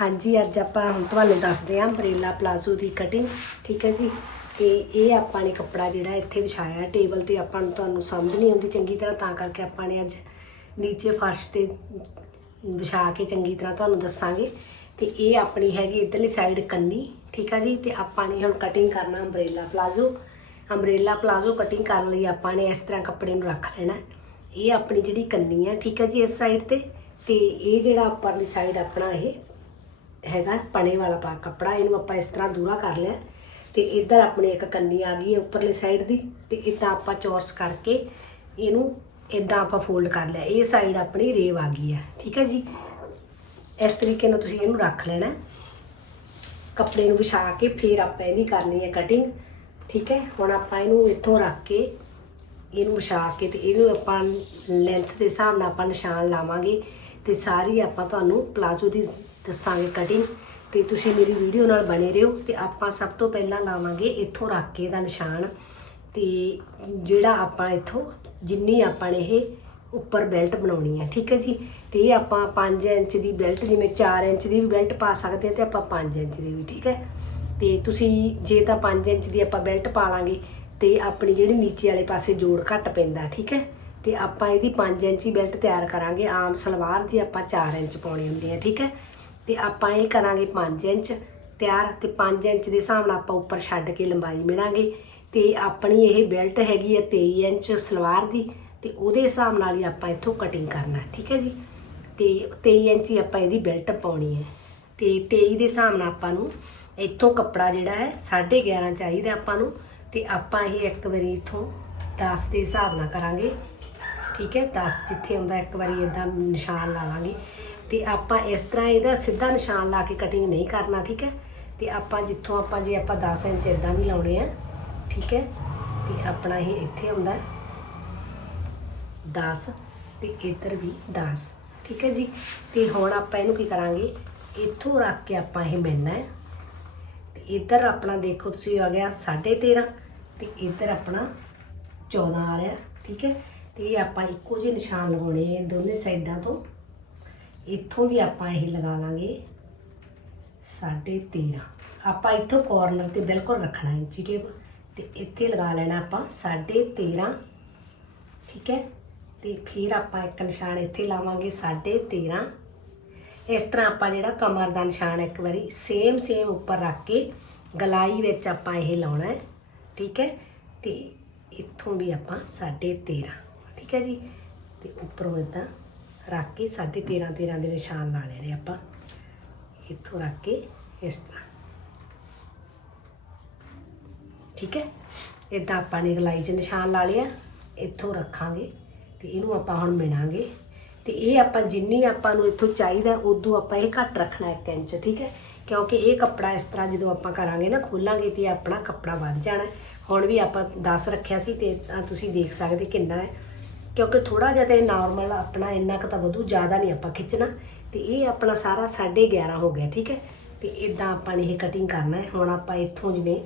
ਹਾਂਜੀ, ਅੱਜ ਆਪਾਂ ਹੁਣ ਤੁਹਾਨੂੰ ਦੱਸਦੇ ਹਾਂ ਅੰਬ੍ਰੇਲਾ ਪਲਾਜ਼ੋ ਦੀ ਕਟਿੰਗ ਠੀਕ ਹੈ ਜੀ? ਤੇ ਇਹ ਆਪਾਂ ਨੇ ਕੱਪੜਾ ਜਿਹੜਾ ਇੱਥੇ ਵਿਛਾਇਆ ਟੇਬਲ ਤੇ ਆਪਾਂ ਨੂੰ ਤੁਹਾਨੂੰ ਸਮਝ ਨਹੀਂ ਆਉਂਦੀ ਚੰਗੀ ਤਰ੍ਹਾਂ, ਤਾਂ ਕਰਕੇ ਆਪਾਂ ਨੇ ਅੱਜ ਨੀਚੇ ਫਰਸ਼ ਤੇ ਵਿਛਾ ਕੇ ਚੰਗੀ ਤਰ੍ਹਾਂ ਤੁਹਾਨੂੰ ਦੱਸਾਂਗੇ। ਤੇ ਇਹ ਆਪਣੀ ਹੈਗੀ ਇਧਰਲੀ ਸਾਈਡ ਕੰਨੀ, ਠੀਕ ਆ ਜੀ? ਤੇ ਆਪਾਂ ਨੇ ਹੁਣ ਕਟਿੰਗ ਕਰਨਾ umbrella palazzo umbrella palazzo cutting ਕਰਨ ਲਈ ਆਪਾਂ ਨੇ ਇਸ ਤਰ੍ਹਾਂ ਕੱਪੜੇ ਨੂੰ ਰੱਖ ਲੈਣਾ। ਇਹ ਆਪਣੀ ਜਿਹੜੀ ਕੰਨੀ ਹੈ ਠੀਕ ਹੈ ਜੀ, ਇਸ ਸਾਈਡ ਤੇ। ਤੇ ਇਹ ਜਿਹੜਾ ਉੱਪਰਲੀ ਸਾਈਡ ਆਪਣਾ ਇਹ ਹੈਗਾ ਪਣੇ ਵਾਲਾ ਪਾ ਕੱਪੜਾ, ਇਹਨੂੰ ਆਪਾਂ ਇਸ ਤਰ੍ਹਾਂ ਦੂਰਾ ਕਰ ਲਿਆ ਤੇ ਇੱਧਰ ਆਪਣੇ ਇੱਕ ਕੰਨੀ ਆ ਗਈ ਹੈ ਉੱਪਰਲੇ ਸਾਈਡ ਦੀ ਤੇ ਇਦਾਂ ਆਪਾਂ ਚੌਰਸ ਕਰਕੇ ਇਹਨੂੰ ਇਦਾਂ ਆਪਾਂ ਫੋਲਡ ਕਰ ਲਿਆ। ਇਹ ਸਾਈਡ ਆਪਣੀ ਰੇਵ ਆ ਗਈ ਹੈ, ਠੀਕ ਹੈ ਜੀ? ਇਸ ਤਰੀਕੇ ਨਾਲ ਤੁਸੀਂ ਇਹਨੂੰ ਰੱਖ ਲੈਣਾ ਕੱਪੜੇ ਨੂੰ ਵਿਛਾ ਕੇ ਫਿਰ ਆਪਾਂ ਇਹਦੀ ਕਰਨੀ ਹੈ ਕਟਿੰਗ ਠੀਕ ਹੈ? ਹੁਣ ਆਪਾਂ ਇਹਨੂੰ ਇੱਥੋਂ ਰੱਖ ਕੇ ਇਹਨੂੰ ਵਿਛਾ ਕੇ ਤੇ ਇਹਨੂੰ ਆਪਾਂ ਲੈਂਥ ਦੇ ਹਿਸਾਬ ਨਾਲ ਆਪਾਂ ਨਿਸ਼ਾਨ ਲਾਵਾਂਗੇ ਤੇ ਸਾਰੀ ਆਪਾਂ ਤੁਹਾਨੂੰ ਪਲਾਜ਼ੋ ਦੀ ਦੱਸਾਂਗੇ ਕਟਿੰਗ ਤੇ ਤੁਸੀਂ ਮੇਰੀ ਵੀਡੀਓ ਨਾਲ ਬਣੇ ਰਹੋ ਤੇ ਆਪਾਂ ਸਭ ਤੋਂ ਪਹਿਲਾਂ ਲਾਵਾਂਗੇ ਇੱਥੋਂ ਰੱਖ ਕੇ ਇਹਦਾ ਨਿਸ਼ਾਨ ਤੇ ਜਿਹੜਾ ਆਪਾਂ ਇੱਥੋਂ ਜਿੰਨੀ ਆਪਾਂ ਨੇ ਇਹ ਉੱਪਰ ਬੈਲਟ ਬਣਾਉਣੀ ਹੈ, ਠੀਕ ਹੈ ਜੀ? ਤੇ ਇਹ ਆਪਾਂ 5 ਇੰਚ ਦੀ ਬੈਲਟ, ਜਿਵੇਂ 4 ਇੰਚ ਦੀ ਵੀ ਬੈਲਟ ਪਾ ਸਕਦੇ ਹਾਂ ਤੇ ਆਪਾਂ 5 ਇੰਚ ਦੀ ਵੀ, ਠੀਕ ਹੈ? ਤੇ ਤੁਸੀਂ ਜੇ ਤਾਂ 5 ਇੰਚ ਦੀ ਆਪਾਂ ਬੈਲਟ ਪਾ ਲਾਂਗੇ ਤੇ ਆਪਣੀ ਜਿਹੜੀ ਨੀਚੇ ਵਾਲੇ ਪਾਸੇ ਜੋੜ ਘੱਟ ਪੈਂਦਾ, ਠੀਕ ਹੈ? ਤੇ ਆਪਾਂ ਇਹਦੀ 5 ਇੰਚੀ ਬੈਲਟ ਤਿਆਰ ਕਰਾਂਗੇ, ਆਮ ਸਲਵਾਰ ਦੀ ਆਪਾਂ 4 ਇੰਚ ਪਾਉਣੀ ਹੁੰਦੀ ਹੈ, ਠੀਕ ਹੈ? ਤੇ ਆਪਾਂ ਇਹ ਕਰਾਂਗੇ 5 ਇੰਚ ਤਿਆਰ ਤੇ 5 ਇੰਚ ਦੇ ਹਿਸਾਬ ਨਾਲ ਆਪਾਂ ਉੱਪਰ ਛੱਡ ਕੇ ਲੰਬਾਈ ਮਿਣਾਂਗੇ ਤੇ ਆਪਣੀ ਇਹ ਬੈਲਟ ਹੈਗੀ ਹੈ 23 ਇੰਚ ਸਲਵਾਰ ਦੀ ਤੇ ਉਹਦੇ ਹਿਸਾਬ ਨਾਲ ਹੀ ਆਪਾਂ ਇੱਥੋਂ ਕਟਿੰਗ ਕਰਨਾ, ਠੀਕ ਹੈ ਜੀ? ਤੇ 23 ਇੰਚ ਹੀ ਆਪਾਂ ਇਹਦੀ ਬੈਲਟ ਪਾਉਣੀ ਹੈ। ਤੇ 23 ਦੇ ਹਿਸਾਬ ਨਾਲ ਆਪਾਂ ਨੂੰ ਇੱਥੋਂ ਕੱਪੜਾ ਜਿਹੜਾ ਹੈ 11.5 ਚਾਹੀਦਾ ਆਪਾਂ ਨੂੰ ਤੇ ਆਪਾਂ ਇਹ ਇੱਕ ਵਾਰੀ ਇੱਥੋਂ 10 ਦੇ ਹਿਸਾਬ ਨਾਲ ਕਰਾਂਗੇ, ਠੀਕ ਹੈ? 10 ਜਿੱਥੇ ਹੁੰਦਾ ਇੱਕ ਵਾਰੀ ਇਦਾਂ ਨਿਸ਼ਾਨ ਲਾ ਲਾਂਗੇ ਤੇ ਆਪਾਂ ਇਸ ਤਰ੍ਹਾਂ ਇਹਦਾ ਸਿੱਧਾ ਨਿਸ਼ਾਨ ਲਾ ਕੇ ਕਟਿੰਗ ਨਹੀਂ ਕਰਨਾ, ਠੀਕ ਹੈ? ਤੇ ਆਪਾਂ ਜਿੱਥੋਂ ਆਪਾਂ ਜੇ ਆਪਾਂ 10 ਇੰਚ ਇਦਾਂ ਵੀ ਲਾਉਣੇ ਆ, ਠੀਕ ਹੈ? ਤੇ ਆਪਣਾ ਇਹ ਇੱਥੇ ਆਉਂਦਾ 10 ਤੇ ਇੱਧਰ ਵੀ 10 ਠੀਕ ਹੈ ਜੀ? ਤੇ ਹੁਣ ਆਪਾਂ ਇਹਨੂੰ ਕੀ ਕਰਾਂਗੇ? ਇੱਥੋਂ ਰੱਖ ਕੇ ਆਪਾਂ ਇਹ ਮਿਲਣਾ ਹੈ। ਤੇ ਇੱਧਰ ਆਪਣਾ ਦੇਖੋ ਤੁਸੀਂ ਆ ਗਿਆ 13.5 ਤੇ ਇੱਧਰ ਆਪਣਾ 14 ਆ ਰਿਹਾ, ਠੀਕ ਹੈ? ਤੇ ਇਹ ਆਪਾਂ ਇੱਕੋ ਜਿਹੇ ਨਿਸ਼ਾਨ ਲਗਾਉਣੇ ਆ ਦੋਨੇ ਸਾਈਡਾਂ ਤੋਂ। ਇੱਥੋਂ ਵੀ ਆਪਾਂ ਇਹ ਲਗਾ ਲਾਂਗੇ 13.5 ਆਪਾਂ ਇੱਥੋਂ ਕੋਰਨਰ ਤੇ ਬਿਲਕੁਲ ਰੱਖਣਾ ਇੰਚੀ ਟੇਪ ਤੇ ਇੱਥੇ ਲਗਾ ਲੈਣਾ ਆਪਾਂ 13.5 ਠੀਕ ਹੈ? ਤੇ ਫਿਰ ਆਪਾਂ ਇੱਕ ਨਿਸ਼ਾਨ ਇੱਥੇ ਲਾਵਾਂਗੇ 13.5 ਇਸ ਤਰ੍ਹਾਂ ਆਪਾਂ ਜਿਹੜਾ ਕਮਰ ਦਾ ਨਿਸ਼ਾਨ ਇੱਕ ਵਾਰੀ ਸੇਮ ਸੇਮ ਉੱਪਰ ਰੱਖ ਕੇ ਗਲਾਈ ਵਿੱਚ ਆਪਾਂ ਇਹ ਲਾਉਣਾ ਹੈ, ਠੀਕ ਹੈ? ਤੇ ਇੱਥੋਂ ਵੀ ਆਪਾਂ 13.5 ਠੀਕ ਹੈ ਜੀ? ਤੇ ਉੱਪਰੋਂ ਇਦਾਂ ਰੱਖ ਕੇ 13.5 13 ਦੇ ਨਿਸ਼ਾਨ ਲਾ ਲੈਣੇ ਆਪਾਂ। ਇੱਥੋਂ ਰੱਖ ਕੇ ਇਸ ਤਰ੍ਹਾਂ। ਠੀਕ ਹੈ? ਇਦਾਂ ਆਪਾਂ ਨੇ ਗਲਾਈ 'ਚ ਨਿਸ਼ਾਨ ਲਾ ਲਿਆ। ਇੱਥੋਂ ਰੱਖਾਂਗੇ ਤੇ ਇਹਨੂੰ ਆਪਾਂ ਹੁਣ ਮਿਣਾਂਗੇ। ਤੇ ਇਹ ਆਪਾਂ ਜਿੰਨੀ ਆਪਾਂ ਨੂੰ ਇੱਥੋਂ ਚਾਹੀਦਾ, ਉਦੋਂ ਆਪਾਂ ਇਹ ਘੱਟ ਰੱਖਣਾ 1 ਇੰਚ, ਠੀਕ ਹੈ? ਕਿਉਂਕਿ ਇਹ ਕੱਪੜਾ ਇਸ ਤਰ੍ਹਾਂ ਜਦੋਂ ਆਪਾਂ ਕਰਾਂਗੇ ਨਾ, ਖੋਲਾਂਗੇ ਤੇ ਆਪਣਾ ਕੱਪੜਾ ਵੱਧ ਜਾਣਾ। ਹੁਣ ਵੀ ਆਪਾਂ 10 ਰੱਖਿਆ ਸੀ ਤੇ ਤੁਸੀਂ ਦੇਖ ਸਕਦੇ ਕਿੰਨਾ ਹੈ। ਕਿਉਂਕਿ ਥੋੜਾ ਜਿਹਾ ਤੇ ਨਾਰਮਲ ਆਪਣਾ ਇੰਨਾ ਕੁ ਤਾਂ ਵਧੂ, ਜ਼ਿਆਦਾ ਨਹੀਂ ਆਪਾਂ ਖਿੱਚਣਾ। ਤੇ ਇਹ ਆਪਣਾ ਸਾਰਾ 11.5 ਹੋ ਗਿਆ, ਠੀਕ ਹੈ? ਤੇ ਇਦਾਂ ਆਪਾਂ ਨੇ ਇਹ ਕਟਿੰਗ ਕਰਨਾ ਹੈ। ਹੁਣ ਆਪਾਂ ਇੱਥੋਂ ਜਿਵੇਂ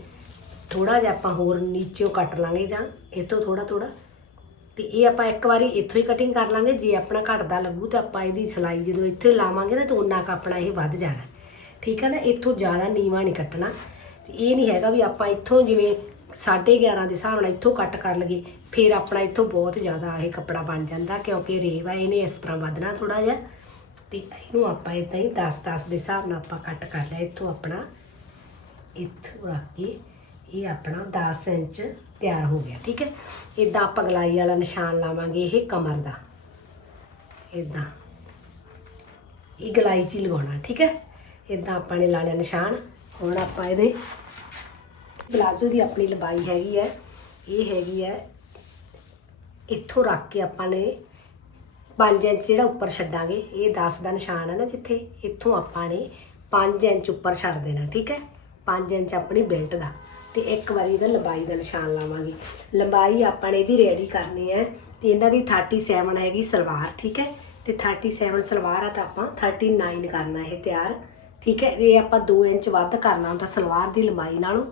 ਥੋੜਾ ਜਿਹਾ ਆਪਾਂ ਹੋਰ ਨੀਚੇੋਂ ਕੱਟ ਲਾਂਗੇ ਜਾਂ ਇੱਥੋਂ ਥੋੜਾ ਥੋੜਾ ਤੇ ਇਹ ਆਪਾਂ ਇੱਕ ਵਾਰੀ ਇੱਥੋਂ ਹੀ ਕਟਿੰਗ ਕਰ ਲਾਂਗੇ। ਜੇ ਆਪਣਾ ਘਟਦਾ ਲੱਗੂ ਤਾਂ ਆਪਾਂ ਇਹਦੀ ਸਿਲਾਈ ਜਦੋਂ ਇੱਥੇ ਲਾਵਾਂਗੇ ਨਾ ਤਾਂ ਉਹਨਾਂ ਕ ਆਪਣਾ ਇਹ ਵੱਧ ਜਾਣਾ। ਠੀਕ ਹੈ ਨਾ? ਇੱਥੋਂ ਜ਼ਿਆਦਾ ਨੀਵਾ ਨਹੀਂ ਕੱਟਣਾ। ਤੇ ਇਹ ਨਹੀਂ ਹੈਗਾ ਵੀ ਆਪਾਂ ਇੱਥੋਂ ਜਿਵੇਂ 11.5 ਦੇ ਹਿਸਾਬ ਨਾਲ ਇੱਥੋਂ ਕੱਟ ਕਰ ਲਈਏ, ਫਿਰ ਆਪਣਾ ਇੱਥੋਂ ਬਹੁਤ ਜ਼ਿਆਦਾ ਇਹ ਕੱਪੜਾ ਬਣ ਜਾਂਦਾ ਕਿਉਂਕਿ ਰੇਵ ਆ, ਇਹਨੇ ਇਸ ਤਰ੍ਹਾਂ ਵਧਣਾ ਥੋੜਾ ਜਿਹਾ। ਤੇ ਇਹਨੂੰ ਆਪਾਂ ਇਦਾਂ ਹੀ 10-10 ਦੇ ਹਿਸਾਬ ਨਾਲ ਆਪਾਂ ਕੱਟ ਕਰ ਲਿਆ, ਇੱਥੋਂ ਆਪਣਾ, ਇੱਥੋਂ ਰੱਖ ਕੇ ਇਹ ਆਪਣਾ 10 ਇੰਚ ਤਿਆਰ ਹੋ ਗਿਆ, ਠੀਕ ਹੈ। ਇਦਾਂ ਆਪਾਂ ਗਲਾਈ ਵਾਲਾ ਨਿਸ਼ਾਨ ਲਾਵਾਂਗੇ ਇਹ ਕਮਰ ਦਾ। ਇਦਾਂ ਇਹ ਗਲਾਈ 'ਚ ਹੀ ਲਗਾਉਣਾ, ਠੀਕ ਹੈ। ਇਦਾਂ ਆਪਾਂ ਨੇ ਲਾ ਲਿਆ ਨਿਸ਼ਾਨ। ਹੁਣ ਆਪਾਂ ਇਹਦੇ ਪਲਾਜ਼ੋ ਦੀ ਆਪਣੀ ਲੰਬਾਈ ਹੈਗੀ ਹੈ, ਇਹ ਹੈਗੀ ਹੈ, ਇੱਥੋਂ ਰੱਖ ਕੇ ਆਪਾਂ ਨੇ 5 ਇੰਚ ਜਿਹੜਾ ਉੱਪਰ ਛੱਡਾਂਗੇ, ਇਹ 10 ਦਾ ਨਿਸ਼ਾਨ ਹੈ ਨਾ ਜਿੱਥੇ, ਇੱਥੋਂ ਆਪਾਂ ਨੇ 5 ਇੰਚ ਉੱਪਰ ਛੱਡ ਦੇਣਾ, ਠੀਕ ਹੈ? 5 ਇੰਚ ਆਪਣੀ ਬੈਲਟ ਦਾ, ਤੇ ਇੱਕ ਵਾਰੀ ਇਹਦਾ ਲੰਬਾਈ ਦਾ ਨਿਸ਼ਾਨ ਲਾਵਾਂਗੇ। ਲੰਬਾਈ ਆਪਾਂ ਨੇ ਇਹਦੀ ਰੈਡੀ ਕਰਨੀ ਹੈ, ਤੇ ਇਹਨਾਂ ਦੀ 37 ਹੈਗੀ ਸਲਵਾਰ, ਠੀਕ ਹੈ? ਤੇ 37 ਸਲਵਾਰ ਆ ਤਾਂ ਆਪਾਂ 39 ਕਰਨਾ ਇਹ ਤਿਆਰ, ਠੀਕ ਹੈ? ਇਹ ਆਪਾਂ 2 ਇੰਚ ਵੱਧ ਕਰਨਾ ਹੁੰਦਾ ਸਲਵਾਰ ਦੀ ਲੰਬਾਈ ਨਾਲੋਂ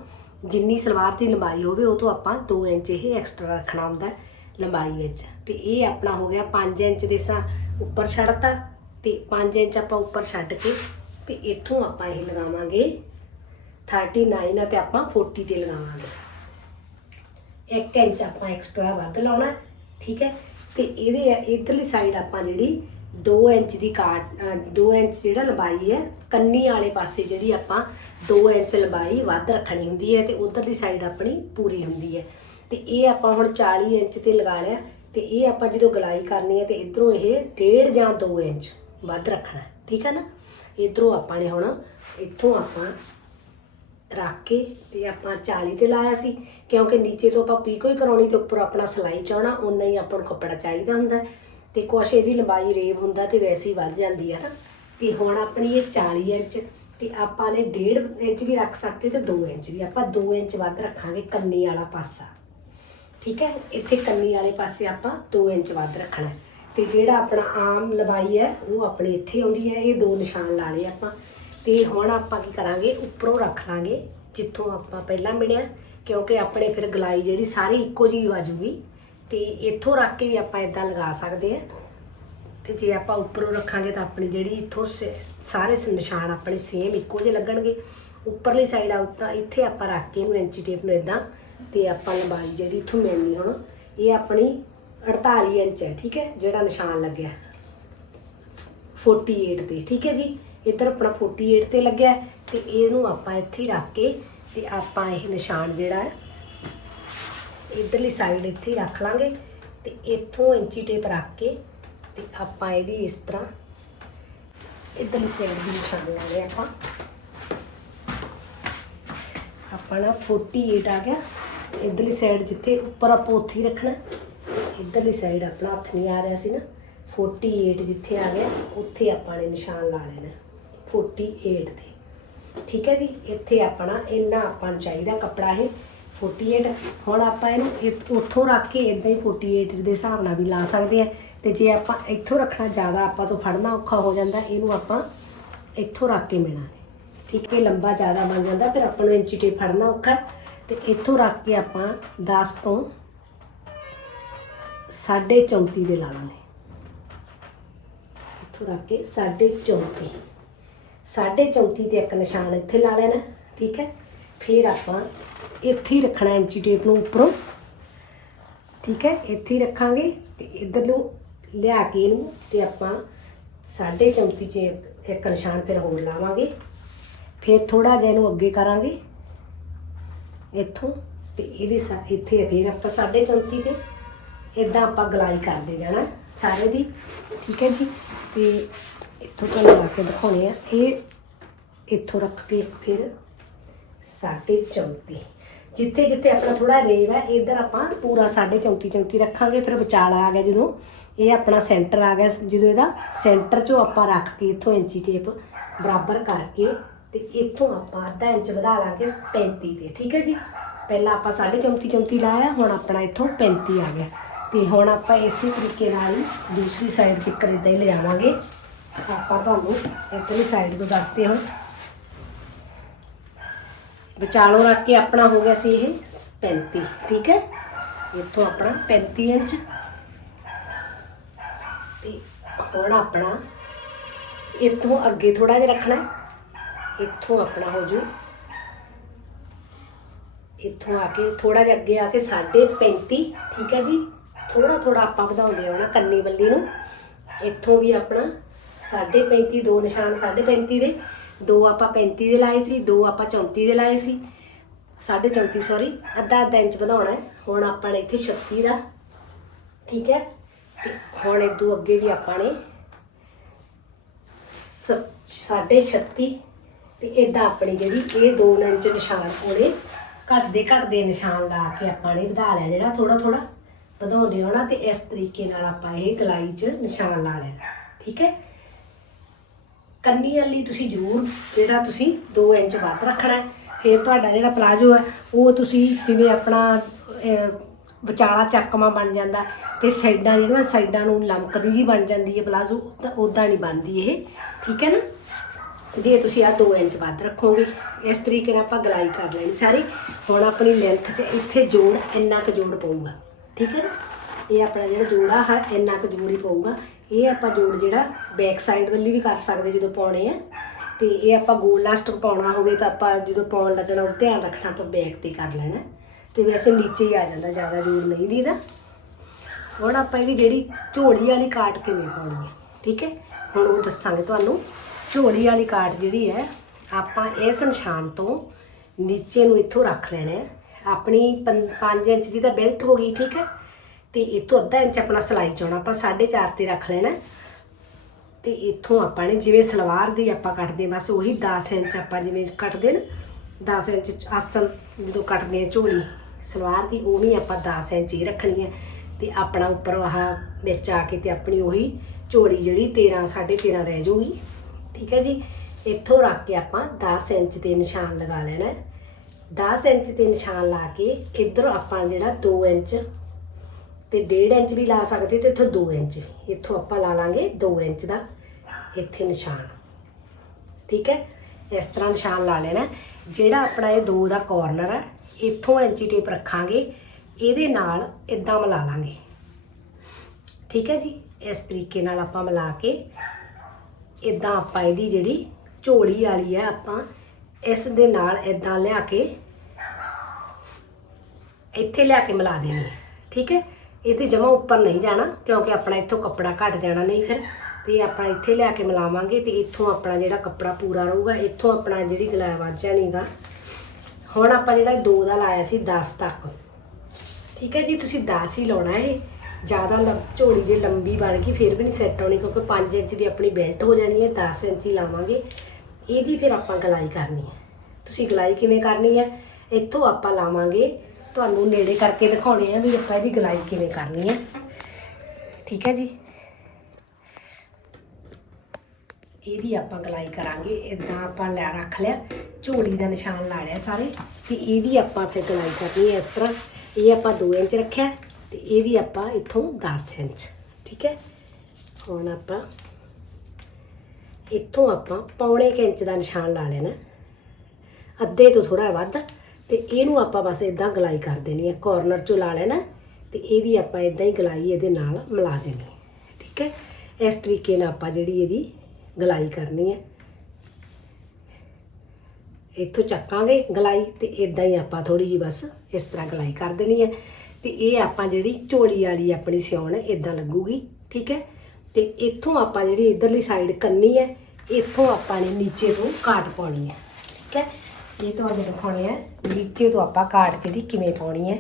ਜਿੰਨੀ ਸਲਵਾਰ ਦੀ ਲੰਬਾਈ ਹੋਵੇ, ਉਹ ਤੋਂ ਆਪਾਂ 2 ਇੰਚ ਇਹ ਐਕਸਟਰਾ ਰੱਖਣਾ ਹੁੰਦਾ ਲੰਬਾਈ ਵਿੱਚ। ਤੇ ਇਹ ਆਪਣਾ ਹੋ ਗਿਆ 5 ਇੰਚ ਦੇ ਸਾ ਉੱਪਰ ਛੱਡਤਾ ਤੇ 5 ਇੰਚ ਆਪਾਂ ਉੱਪਰ ਛੱਡ ਕੇ ਤੇ ਇੱਥੋਂ ਆਪਾਂ ਇਹ ਲਗਾਵਾਂਗੇ 39 ਆ ਤੇ ਆਪਾਂ 40 ਤੇ ਲਗਾਵਾਂਗੇ। 1 ਇੰਚ ਆਪਾਂ ਐਕਸਟਰਾ ਵੱਧ ਲਾਉਣਾ ਠੀਕ ਹੈ? ਤੇ ਇਹਦੇ ਇਧਰਲੀ ਸਾਈਡ ਆਪਾਂ ਜਿਹੜੀ 2 ਇੰਚ ਦੀ ਕਾਟ 2 ਇੰਚ ਜਿਹੜਾ ਲੰਬਾਈ ਹੈ, ਕੰਨੀ ਵਾਲੇ ਪਾਸੇ ਜਿਹੜੀ ਆਪਾਂ 2 ਇੰਚ ਲੰਬਾਈ ਵੱਧ ਰੱਖਣੀ ਹੁੰਦੀ ਹੈ ਤੇ ਉਧਰਲੀ ਸਾਈਡ ਆਪਣੀ ਪੂਰੀ ਹੁੰਦੀ ਹੈ। ਤੇ ਇਹ ਆਪਾਂ ਹੁਣ 40 ਇੰਚ ਤੇ ਲਗਾ ਲਿਆ, ਤੇ ਇਹ ਆਪਾਂ ਜਦੋਂ ਗਲਾਈ ਕਰਨੀ ਹੈ ਤੇ ਇਧਰੋਂ ਇਹ 1.5 ਜਾਂ 2 ਇੰਚ ਵੱਧ ਰੱਖਣਾ ਠੀਕ ਹੈ ਨਾ? ਇਧਰੋਂ ਆਪਾਂ ਨੇ ਹੁਣ ਇੱਥੋਂ ਆਪਾਂ ਰੱਖ ਕੇ ਤੇ ਆਪਾਂ 40 ਤੇ ਲਾਇਆ ਸੀ, ਕਿਉਂਕਿ ਨੀਚੇ ਤੋਂ ਆਪਾਂ ਪੀਕੋ ਹੀ ਕਰਾਉਣੀ ਤੇ ਉੱਪਰ ਆਪਣਾ ਸਲਾਈ ਚਾਉਣਾ ਉਨਾ ਹੀ ਆਪਾਂ ਨੂੰ ਕੱਪੜਾ ਚਾਹੀਦਾ ਹੁੰਦਾ ਹੈ। ਤੇ ਕੁਛ ਇਹਦੀ ਲੰਬਾਈ ਰੇਵ ਹੁੰਦਾ ਤੇ ਵੈਸੇ ਹੀ ਵੱਧ ਜਾਂਦੀ ਹੈ ਨਾ। ਤੇ ਹੁਣ ਆਪਣੀ ਇਹ 40 ਇੰਚ ਤੇ ਆਪਾਂ ਨੇ 1.5 ਇੰਚ ਵੀ ਰੱਖ ਸਕਦੇ ਤੇ 2 ਇੰਚ ਵੀ। ਆਪਾਂ 2 ਇੰਚ ਵੱਧ ਰੱਖਾਂਗੇ ਕੰਨੀ ਵਾਲਾ ਪਾਸਾ। ਠੀਕ ਹੈ? ਇੱਥੇ ਕੰਨੀ ਵਾਲੇ ਪਾਸੇ ਆਪਾਂ 2 ਇੰਚ ਵੱਧ ਰੱਖਣਾ ਹੈ। ਤੇ ਜਿਹੜਾ ਆਪਣਾ ਆਮ ਲੰਬਾਈ ਹੈ, ਉਹ ਆਪਣੇ ਇੱਥੇ ਆਉਂਦੀ ਹੈ। ਇਹ ਦੋ ਨਿਸ਼ਾਨ ਲਾ ਲਏ ਆਪਾਂ। ਤੇ ਹੁਣ ਆਪਾਂ ਕੀ ਕਰਾਂਗੇ? ਉੱਪਰੋਂ ਰੱਖ ਲਾਂਗੇ, ਜਿੱਥੋਂ ਆਪਾਂ ਪਹਿਲਾਂ ਮਿਲਿਆ ਕਿਉਂਕਿ ਆਪਣੇ ਫਿਰ ਗਲਾਈ ਜਿਹੜੀ ਸਾਰੀ ਇੱਕੋ ਜਿਹੀ ਆ ਜੂਗੀ। ਤੇ ਇੱਥੋਂ ਰੱਖ ਕੇ ਵੀ ਆਪਾਂ ਇਦਾਂ ਲਗਾ ਸਕਦੇ ਆ ਤੇ ਜੇ ਆਪਾਂ ਉੱਪਰੋਂ ਰੱਖਾਂਗੇ ਤਾਂ ਆਪਣੀ ਜਿਹੜੀ ਇੱਥੋਂ ਸ- ਸਾਰੇ ਸ- ਨਿਸ਼ਾਨ ਆਪਣੇ ਸੇਮ ਇੱਕੋ ਜਿਹੇ ਲੱਗਣਗੇ। ਉੱਪਰਲੀ ਸਾਈਡ ਆ ਤਾਂ ਇੱਥੇ ਆਪਾਂ ਰੱਖ ਕੇ ਇਹਨੂੰ ਇੰਚੀ ਟੇਪ ਨੂੰ ਇਦਾਂ ਤੇ ਆਪਾਂ ਲੰਬਾਈ ਜਿਹੜੀ ਇੱਥੋਂ ਮਿਲਣੀ ਹੁਣ, ਇਹ ਆਪਣੀ 48 ਇੰਚ ਹੈ, ਠੀਕ ਹੈ, ਜਿਹੜਾ ਨਿਸ਼ਾਨ ਲੱਗਿਆ। 48 ਤੇ, ਠੀਕ ਹੈ ਜੀ? ਇੱਧਰ ਆਪਣਾ 48 ਤੇ ਲੱਗਿਆ ਹੈ ਤੇ ਇਹਨੂੰ ਆਪਾਂ ਇੱਥੇ ਹੀ ਰੱਖ ਕੇ ਤੇ ਆਪਾਂ ਇਹ ਨਿਸ਼ਾਨ ਜਿਹੜਾ ਹੈ, ਇਧਰਲੀ ਸਾਈਡ ਇੱਥੇ ਹੀ ਰੱਖ ਲਾਂਗੇ ਤੇ ਇੱਥੋਂ ਇੰਚੀ ਟੇਪ ਰੱਖ ਕੇ ਤੇ ਆਪਾਂ ਇਹਦੀ ਇਸ ਤਰ੍ਹਾਂ ਇਧਰਲੀ ਸਾਈਡ ਦੀ ਨਿਸ਼ਾਨ ਲਾ ਲਿਆ ਆਪਾਂ। ਆਪਣਾ 48 ਆ ਗਿਆ। ਇਧਰਲੀ ਸਾਈਡ ਜਿੱਥੇ ਉੱਪਰ ਆਪਾਂ ਉੱਥੇ ਹੀ ਰੱਖਣਾ। ਇਧਰਲੀ ਸਾਈਡ ਆਪਣਾ ਹੱਥ ਨਹੀਂ ਆ ਰਿਹਾ ਸੀ ਨਾ। 48 ਜਿੱਥੇ ਆ ਗਿਆ, ਉੱਥੇ ਆਪਾਂ ਨੇ ਨਿਸ਼ਾਨ ਲਾ ਲੈਣਾ। 48 ਤੇ। ਠੀਕ ਹੈ ਜੀ? ਇੱਥੇ ਆਪਣਾ ਇੰਨਾ ਆਪਾਂ ਨੂੰ ਚਾਹੀਦਾ ਕੱਪੜਾ ਇਹ। 48 ਹੁਣ ਆਪਾਂ ਇਹਨੂੰ ਉੱਥੋਂ ਰੱਖ ਕੇ ਇਦਾਂ ਹੀ 48 ਦੇ ਹਿਸਾਬ ਨਾਲ ਵੀ ਲਾ ਸਕਦੇ ਆ ਤੇ ਜੇ ਆਪਾਂ ਇੱਥੋਂ ਰੱਖਣਾ ਜ਼ਿਆਦਾ, ਆਪਾਂ ਤੋਂ ਫੜਨਾ ਔਖਾ ਹੋ ਜਾਂਦਾ, ਇਹਨੂੰ ਆਪਾਂ ਇੱਥੋਂ ਰੱਖ ਕੇ ਮਿਣਾਂਗੇ ਠੀਕ ਹੈ ਲੰਬਾ ਜ਼ਿਆਦਾ ਬਣ ਜਾਂਦਾ, ਫਿਰ ਆਪਾਂ ਨੂੰ ਇੰਚੀ ਟੇਪ ਫੜਨਾ ਔਖਾ ਤੇ ਇੱਥੋਂ ਰੱਖ ਕੇ ਆਪਾਂ 10 ਤੋਂ 34.5 ਦੇ ਲਾ ਲਾਂਗੇ। ਇੱਥੋਂ ਰੱਖ ਕੇ 34.5 ਸਾਢੇ 34 ਤੇ ਇੱਕ ਨਿਸ਼ਾਨ ਇੱਥੇ ਲਾ ਲੈਣਾ, ਠੀਕ ਹੈ। ਫਿਰ ਆਪਾਂ ਇੱਥੇ ਹੀ ਰੱਖਣਾ ਇੰਚੀ ਟੇਪ ਨੂੰ ਉੱਪਰੋਂ। ਠੀਕ ਹੈ, ਇੱਥੇ ਹੀ ਰੱਖਾਂਗੇ ਤੇ ਇਧਰ ਨੂੰ ਲਿਆ ਕੇ ਇਹਨੂੰ ਤੇ ਆਪਾਂ ਸਾਢੇ 34 ਚ ਇੱਕ- ਨਿਸ਼ਾਨ ਫਿਰ ਹੋਰ ਲਾਵਾਂਗੇ। ਫਿਰ ਥੋੜਾ ਜਿਹਾ ਇਹਨੂੰ ਅੱਗੇ ਕਰਾਂਗੇ। ਇੱਥੋਂ ਤੇ ਇਹਦੇ ਸਾ- ਇੱਥੇ ਫਿਰ ਆਪਾਂ ਸਾਢੇ 34 ਤੇ ਇਦਾਂ ਆਪਾਂ ਗਲਾਈ ਕਰਦੇ ਜਾਣਾ ਸਾਰੇ ਦੀ। ਠੀਕ ਹੈ ਜੀ? ਤੇ ਇੱਥੋਂ ਤੁਹਾਨੂੰ ਲਾ ਕੇ ਦਿਖਾਉਣੇ ਆ। ਇਹ ਇੱਥੋਂ ਰੱਖ ਕੇ ਫਿਰ ਸਾਢੇ 34 ਜਿੱਥੇ ਜਿੱਥੇ ਆਪਣਾ ਥੋੜਾ ਰੇਵ ਹੈ, ਇਧਰ ਆਪਾਂ ਪੂਰਾ ਸਾਢੇ 34 34 ਰੱਖਾਂਗੇ। ਫਿਰ ਵਿਚਾਲਾ ਆ ਗਿਆ ਜਦੋਂ। ਇਹ ਆਪਣਾ ਸੈਂਟਰ ਆ ਗਿਆ। ਜਦੋਂ ਇਹਦਾ ਸੈਂਟਰ ਚੋਂ ਆਪਾਂ ਰੱਖ ਕੇ ਇੱਥੋਂ ਇੰਚੀ ਟੇਪ ਬਰਾਬਰ ਕਰਕੇ ਤੇ ਇੱਥੋਂ ਆਪਾਂ ਅੱਧਾ ਇੰਚ ਵਧਾ ਲਾਂਗੇ 35 ਤੇ, ਠੀਕ ਹੈ ਜੀ? ਪਹਿਲਾਂ ਆਪਾਂ ਸਾਢੇ 34 34 ਲਾਇਆ, ਹੁਣ ਆਪਣਾ ਇੱਥੋਂ 35 ਆ ਗਿਆ। ਤੇ ਹੁਣ ਆਪਾਂ ਇਸੇ ਤਰੀਕੇ ਨਾਲ ਦੂਸਰੀ ਸਾਈਡ ਤੱਕ ਇਦਾਂ ਹੀ ਲਿਆਵਾਂਗੇ। ਆਪਾਂ ਤੁਹਾਨੂੰ ਇੱਧਰਲੀ ਸਾਈਡ ਤੋਂ ਦੱਸਦੇ ਹਾਂ। ਵਿਚਾਲੋ ਰੱਖ ਕੇ ਆਪਣਾ ਹੋ ਗਿਆ ਸੀ ਇਹ 35 ਠੀਕ ਹੈ? ਇੱਥੋਂ ਆਪਣਾ 35 ਇੰਚ ਹੁਣ ਆਪਣਾ। ਇੱਥੋਂ ਅੱਗੇ ਥੋੜਾ ਜਿਹਾ ਰੱਖਣਾ ਇੱਥੋਂ ਆਪਣਾ ਹੋ ਜੂ। ਇੱਥੋਂ ਆ ਕੇ ਥੋੜਾ ਜਿਹਾ ਅੱਗੇ ਆ ਕੇ 35 ਠੀਕ ਹੈ ਜੀ? ਥੋੜਾ ਥੋੜਾ ਆਪਾਂ ਵਧਾਉਂਦੇ ਆਉਣਾ ਕੰਨੀ ਬੱਲੀ ਨੂੰ। ਇੱਥੋਂ ਵੀ ਆਪਣਾ 35 ਦੋ ਨਿਸ਼ਾਨ 35 ਦੇ। ਦੋ ਆਪਾਂ 35 ਦੇ ਲਾਏ ਸੀ, ਦੋ ਆਪਾਂ 34 ਦੇ ਲਾਏ ਸੀ। 34 ਸੌਰੀ ਅੱਧਾ ਅੱਧਾ ਇੰਚ ਵਧਾਉਣਾ ਹੁਣ ਆਪਾਂ ਨੇ ਇੱਥੇ 36 ਦਾ, ਠੀਕ ਹੈ? ਤੇ ਹੁਣ ਇਦੋਂ ਅੱਗੇ ਵੀ ਆਪਾਂ ਨੇ ਸ- ਸਾਢੇ 36 ਤੇ ਇਦਾਂ ਆਪਣੀ ਜਿਹੜੀ ਇਹ 2 ਇੰਚ ਨਿਸ਼ਾਨ ਉਹਨੇ ਘੱਟਦੇ ਘੱਟਦੇ ਨਿਸ਼ਾਨ ਲਾ ਕੇ ਆਪਾਂ ਨੇ ਵਧਾ ਲਿਆ ਜਿਹੜਾ ਥੋੜਾ ਥੋੜਾ ਵਧਾਉਂਦੇ ਹੋਣਾ ਤੇ ਇਸ ਤਰੀਕੇ ਨਾਲ ਆਪਾਂ ਇਹ ਗਲਾਈ 'ਚ ਨਿਸ਼ਾਨ ਲਾ ਲੈਣਾ ਠੀਕ ਹੈ? ਕੰਨੀ ਵਾਲੀ ਤੁਸੀਂ ਜ਼ਰੂਰ ਜਿਹੜਾ ਤੁਸੀਂ 2 ਇੰਚ ਵੱਧ ਰੱਖਣਾ ਹੈ, ਫਿਰ ਤੁਹਾਡਾ ਜਿਹੜਾ ਪਲਾਜੋ ਹੈ, ਉਹ ਤੁਸੀਂ ਜਿਵੇਂ ਆਪਣਾ ਵਿਚਾਲਾ ਚੱਕਮਾ ਬਣ ਜਾਂਦਾ ਤੇ ਸਾਈਡਾਂ ਜਿਹੜੀਆਂ ਸਾਈਡਾਂ ਨੂੰ ਲਮਕਦੀ ਜੀ ਬਣ ਜਾਂਦੀ ਹੈ ਪਲਾਜੋ, ਤਾਂ ਉਦਾਂ ਨਹੀਂ ਬਣਦੀ ਇਹ, ਠੀਕ ਹੈ ਨਾ? ਜੇ ਤੁਸੀਂ ਆ 2 ਇੰਚ ਵੱਧ ਰੱਖੋਗੇ, ਇਸ ਤਰੀਕੇ ਨਾਲ ਆਪਾਂ ਗਲਾਈ ਕਰ ਲੈਣੀ ਸਾਰੀ। ਹੁਣ ਆਪਣੀ ਲੈਂਥ 'ਚ ਇੱਥੇ ਜੋੜ ਇੰਨਾ ਕੁ ਜੋੜ ਪਊਗਾ, ਠੀਕ ਹੈ ਨਾ? ਇਹ ਆਪਣਾ ਜਿਹੜਾ ਜੋੜਾ ਹੈ ਇੰਨਾ ਕੁ ਜੋੜ ਹੀ ਪਊਗਾ। ਇਹ ਆਪਾਂ ਜੋੜ ਜਿਹੜਾ ਬੈਕ ਸਾਈਡ ਵੱਲੀ ਵੀ ਕਰ ਸਕਦੇ ਜਦੋਂ ਪਾਉਣੇ ਆ। ਤੇ ਇਹ ਆਪਾਂ ਗੋਲ ਲਾਸਟਿਕ ਪਾਉਣਾ ਹੋਵੇ ਤਾਂ ਆਪਾਂ ਜਦੋਂ ਪਾਉਣ ਲੱਗਣਾ ਉਹ ਧਿਆਨ ਰੱਖਣਾ ਆਪਾਂ ਬੈਕ ਤੇ ਕਰ ਲੈਣਾ। ਤੇ ਵੈਸੇ ਨੀਚੇ ਹੀ ਆ ਜਾਂਦਾ, ਜ਼ਿਆਦਾ ਜ਼ੋਰ ਨਹੀਂ ਦੀਦਾ। ਹੁਣ ਆਪਾਂ ਇਹਦੀ ਜਿਹੜੀ ਝੋਲੀ ਵਾਲੀ ਕਾਟ ਕਿਵੇਂ ਪਾਉਣੀ ਹੈ, ਠੀਕ ਹੈ? ਹੁਣ ਉਹ ਦੱਸਾਂਗੇ ਤੁਹਾਨੂੰ। ਝੋਲੀ ਵਾਲੀ ਕਾਟ ਜਿਹੜੀ ਹੈ, ਆਪਾਂ ਇਸ ਨਿਸ਼ਾਨ ਤੋਂ ਨੀਚੇ ਨੂੰ ਇੱਥੋਂ ਰੱਖ ਲੈਣਾ ਹੈ। ਆਪਣੀ 5 ਇੰਚ ਦੀ ਤਾਂ ਬੈਲਟ ਹੋ ਗਈ, ਠੀਕ ਹੈ? ਤੇ ਇੱਥੋਂ ਅੱਧਾ ਇੰਚ ਆਪਣਾ ਸਲਾਈ ਚਾਉਣਾ ਆਪਾਂ 4.5 ਤੇ ਰੱਖ ਲੈਣਾ ਹੈ। ਤੇ ਇੱਥੋਂ ਆਪਾਂ ਨੇ ਜਿਵੇਂ ਸਲਵਾਰ ਦੀ ਆਪਾਂ ਕੱਟਦੇ ਬਸ ਉਹੀ 10 ਇੰਚ ਆਪਾਂ ਜਿਵੇਂ ਕੱਟਦੇ ਨਾ 10 ਇੰਚ ਚ ਆਸਨ ਜਦੋਂ ਕੱਟਦੇ ਆ ਝੋਲੀ ਸਲਵਾਰ ਦੀ ਉਹ ਵੀ ਆਪਾਂ 10 ਇੰਚ ਹੀ ਰੱਖਣੀ ਹੈ ਤੇ ਆਪਣਾ ਉੱਪਰ ਆਹ ਵਿੱਚ ਆ ਕੇ ਤੇ ਆਪਣੀ ਉਹੀ ਝੋਲੀ ਜਿਹੜੀ 13 13.5 ਰਹਿ ਜਾਊਗੀ। ਠੀਕ ਹੈ ਜੀ? ਇੱਥੋਂ ਰੱਖ ਕੇ ਆਪਾਂ 10 ਇੰਚ ਤੇ ਨਿਸ਼ਾਨ ਲਗਾ ਲੈਣਾ ਹੈ। 10 ਇੰਚ ਤੇ ਨਿਸ਼ਾਨ ਲਾ ਕੇ ਇੱਧਰ ਆਪਾਂ ਜਿਹੜਾ 2 ਇੰਚ ਤੇ 1.5 ਇੰਚ ਵੀ ਲਾ ਸਕਦੇ ਤੇ ਇੱਥੋਂ 2 ਇੰਚ। ਇੱਥੋਂ ਆਪਾਂ ਲਾ ਲਾਂਗੇ 2 ਇੰਚ ਦਾ ਇੱਥੇ ਨਿਸ਼ਾਨ। ਠੀਕ ਹੈ? ਇਸ ਤਰ੍ਹਾਂ ਨਿਸ਼ਾਨ ਲਾ ਲੈਣਾ ਜਿਹੜਾ ਆਪਣਾ ਇਹ 2 ਦਾ ਕਾਰਨਰ ਹੈ ਇੱਥੋਂ ਐਂਚੀ ਟੇਪ ਰੱਖਾਂਗੇ, ਇਹਦੇ ਨਾਲ ਇਦਾਂ ਮਿਲਾ ਲਾਂਗੇ। ਠੀਕ ਹੈ ਜੀ? ਇਸ ਤਰੀਕੇ ਨਾਲ ਆਪਾਂ ਮਿਲਾ ਕੇ ਇਦਾਂ ਆਪਾਂ ਇਹਦੀ ਜਿਹੜੀ ਝੋਲੀ ਵਾਲੀ ਹੈ ਆਪਾਂ ਇਸ ਦੇ ਨਾਲ ਇਦਾਂ ਲਿਆ ਕੇ ਇੱਥੇ ਲਿਆ ਕੇ ਮਿਲਾ ਦੇਣੀ ਠੀਕ ਹੈ? ਇਹ ਤੇ ਜਮਾ ਉੱਪਰ ਨਹੀਂ ਜਾਣਾ, ਕਿਉਂਕਿ ਆਪਣਾ ਇੱਥੋਂ ਕੱਪੜਾ ਘਟ ਜਾਣਾ ਨਹੀਂ ਫਿਰ। ਤੇ ਆਪਾਂ ਇੱਥੇ ਲਿਆ ਕੇ ਮਿਲਾਵਾਂਗੇ ਤੇ ਇੱਥੋਂ ਆਪਣਾ ਜਿਹੜਾ ਕੱਪੜਾ ਪੂਰਾ ਰਹੂਗਾ, ਇੱਥੋਂ ਆਪਣਾ ਜਿਹੜੀ ਗਲਾ ਵੱਜ ਜਾਣੀਗਾ ਹੁਣ ਆਪਾਂ ਜਿਹੜਾ 2 ਦਾ ਲਾਇਆ ਸੀ 10 ਤੱਕ। ਠੀਕ ਹੈ ਜੀ, ਤੁਸੀਂ 10 ਹੀ ਲਾਉਣਾ ਹੈ। ਜ਼ਿਆਦਾ ਝੋਲੀ ਜੇ ਲੰਬੀ ਬਣ ਗਈ, ਫਿਰ ਵੀ ਨਹੀਂ ਸੈੱਟ ਹੋਣੀ, ਕਿਉਂਕਿ 5 ਇੰਚ ਦੀ ਆਪਣੀ ਬੈਲਟ ਹੋ ਜਾਣੀ ਹੈ 10 ਇੰਚ ਹੀ ਲਾਵਾਂਗੇ। ਇਹਦੀ ਫਿਰ ਆਪਾਂ ਗਲਾਈ ਕਰਨੀ ਹੈ। ਤੁਸੀਂ ਗਲਾਈ ਕਿਵੇਂ ਕਰਨੀ ਹੈ? ਇੱਥੋਂ ਆਪਾਂ ਲਾਵਾਂਗੇ। ਤੁਹਾਨੂੰ ਨੇੜੇ ਕਰਕੇ ਦਿਖਾਉਣੇ ਆ ਵੀ ਆਪਾਂ ਇਹਦੀ ਗਲਾਈ ਕਿਵੇਂ ਕਰਨੀ ਹੈ। ਠੀਕ ਹੈ ਜੀ? ਇਹਦੀ ਆਪਾਂ ਗਲਾਈ ਕਰਾਂਗੇ ਇਦਾਂ ਆਪਾਂ ਲੈ ਰੱਖ ਲਿਆ, ਝੋਲੀ ਦਾ ਨਿਸ਼ਾਨ ਲਾ ਲਿਆ ਸਾਰੇ, ਤੇ ਇਹਦੀ ਆਪਾਂ ਫਿਰ ਗਲਾਈ ਕਰਨੀ ਹੈ ਇਸ ਤਰ੍ਹਾਂ, ਇਹ ਆਪਾਂ 2 ਇੰਚ ਰੱਖਿਆ, ਤੇ ਇਹਦੀ ਆਪਾਂ ਇੱਥੋਂ 10 ਇੰਚ, ਠੀਕ ਹੈ? ਹੁਣ ਆਪਾਂ ਇੱਥੋਂ ਆਪਾਂ ਪੌਣੇ ਕੁ ਇੰਚ ਦਾ ਨਿਸ਼ਾਨ ਲਾ ਲੈਣਾ, ਅੱਧੇ ਤੋਂ ਥੋੜਾ ਵੱਧ, ਤੇ ਇਹਨੂੰ ਆਪਾਂ ਬਸ ਇਦਾਂ ਗਲਾਈ ਕਰ ਦੇਣੀ ਹੈ ਕਾਰਨਰ ਚੋਂ ਲਾ ਲੈਣਾ, ਤੇ ਇਹਦੀ ਆਪਾਂ ਇਦਾਂ ਹੀ ਗਲਾਈ ਇਹਦੇ ਨਾਲ ਮਿਲਾ ਦੇਣੀ ਠੀਕ ਹੈ? ਇਸ ਤਰੀਕੇ ਨਾਲ ਆਪਾਂ ਜਿਹੜੀ ਇਹਦੀ ਗਲਾਈ ਕਰਨੀ ਹੈ। ਇੱਥੋਂ ਚੱਕਾਂਗੇ ਗਲਾਈ ਤੇ ਇਦਾਂ ਹੀ ਆਪਾਂ ਥੋੜੀ ਜੀ ਬਸ ਇਸ ਤਰ੍ਹਾਂ ਗਲਾਈ ਕਰ ਦੇਣੀ ਹੈ। ਤੇ ਇਹ ਆਪਾਂ ਜਿਹੜੀ ਝੋਲੀ ਵਾਲੀ ਆਪਣੀ ਸਿਉਣ ਹੈ ਇਦਾਂ ਲੱਗੂਗੀ, ਠੀਕ ਹੈ। ਤੇ ਇੱਥੋਂ ਆਪਾਂ ਜਿਹੜੀ ਇਧਰਲੀ ਸਾਈਡ ਕੰਨੀ ਹੈ, ਇੱਥੋਂ ਆਪਾਂ ਨੇ ਨੀਚੇ ਤੋਂ ਕਾਟ ਪਾਉਣੀ ਹੈ, ਠੀਕ ਹੈ। ਇਹ ਤੁਹਾਡੇ ਦਿਖਾਉਣੇ ਹੈ ਨੀਚੇ ਤੋਂ ਆਪਾਂ ਕਾਟ ਜਿਹੜੀ ਕਿਵੇਂ ਪਾਉਣੀ ਹੈ